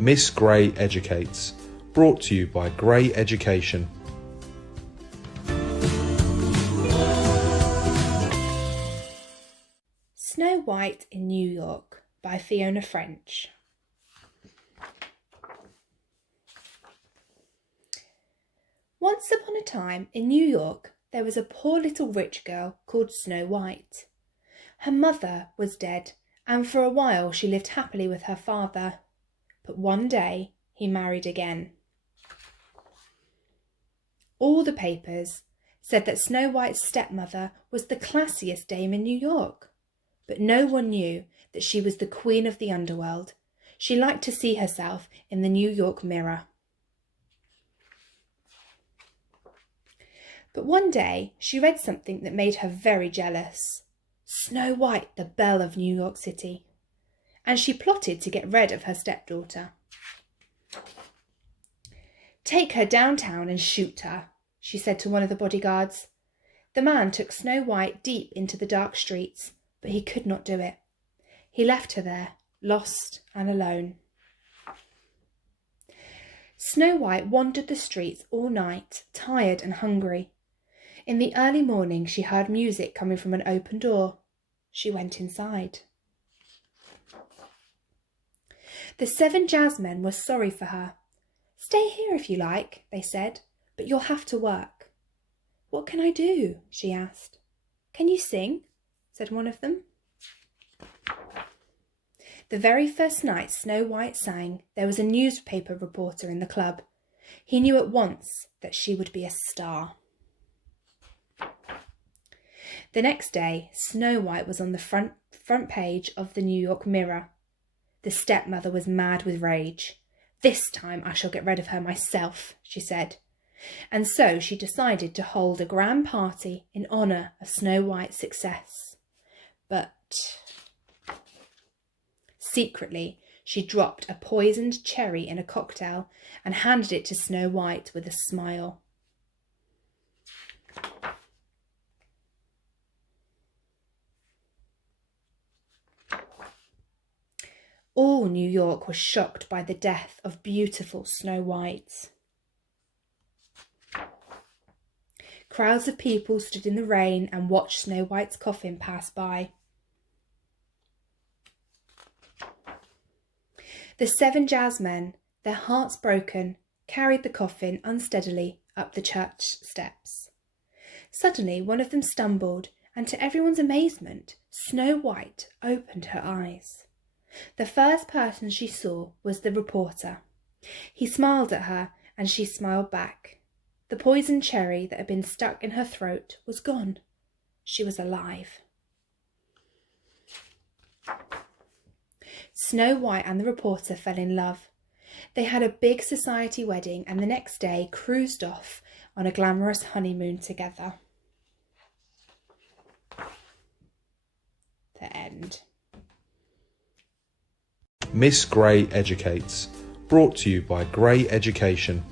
Miss Gray Educates, brought to you by Gray Education. Snow White in New York by Fiona French. Once upon a time in New York there was a poor little rich girl called Snow White. Her mother was dead, and for a while she lived happily with her father. But one day he married again. All the papers said that Snow White's stepmother was the classiest dame in New York. But no one knew that she was the queen of the underworld. She liked to see herself in the New York mirror. But one day she read something that made her very jealous. Snow White, the belle of New York City. And she plotted to get rid of her stepdaughter. "Take her downtown and shoot her," she said to one of the bodyguards. The man took Snow White deep into the dark streets, but he could not do it. He left her there, lost and alone. Snow White wandered the streets all night, tired and hungry. In the early morning she heard music coming from an open door. She went inside. The 7 jazzmen were sorry for her. "Stay here if you like," they said, "but you'll have to work." "What can I do?" she asked. "Can you sing?" said one of them. The very first night Snow White sang, there was a newspaper reporter in the club. He knew at once that she would be a star. The next day, Snow White was on the front page of the New York Mirror. The stepmother was mad with rage. "This time I shall get rid of her myself," she said. And so she decided to hold a grand party in honour of Snow White's success. But secretly, she dropped a poisoned cherry in a cocktail and handed it to Snow White with a smile. All New York was shocked by the death of beautiful Snow White. Crowds of people stood in the rain and watched Snow White's coffin pass by. The 7 jazzmen, their hearts broken, carried the coffin unsteadily up the church steps. Suddenly one of them stumbled, and to everyone's amazement, Snow White opened her eyes. The first person she saw was the reporter. He smiled at her and she smiled back. The poisoned cherry that had been stuck in her throat was gone. She was alive. Snow White and the reporter fell in love. They had a big society wedding and the next day cruised off on a glamorous honeymoon together. The end. Miss Gray Educates, brought to you by Gray Education.